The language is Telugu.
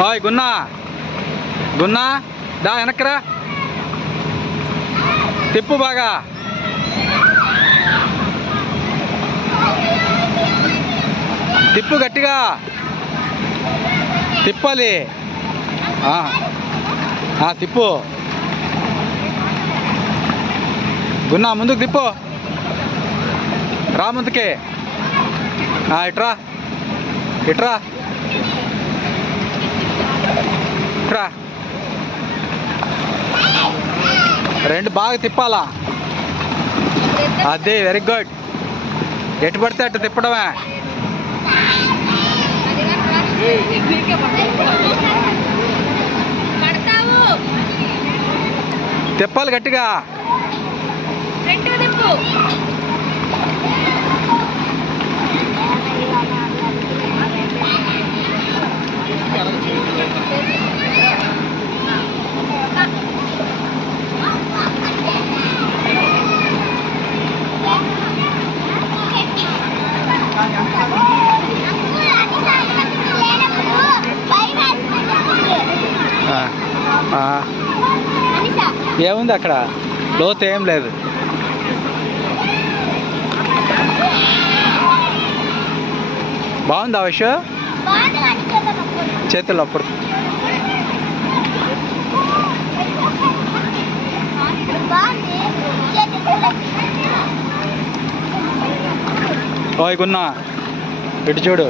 ఓయ్ గున్నా గున్నా దా వెనక్కరా తిప్పు బాగా తిప్పు గట్టిగా తిప్పాలి తిప్పు గున్నా ముందుకు తిప్పు రా ముందుకే ఇట్రా ఇట్రా ఇట్రా రెండు బాగా తిప్పాలా అదే వెరీ గుడ్ ఎటు పడితే అటు తిప్పడమే తిప్పాలి గట్టిగా ఏముంది అక్కడ లోతు ఏం లేదు బాగుందా విష చేతులు అప్పుడు ఓయ్ గున్నా ఇటు చూడు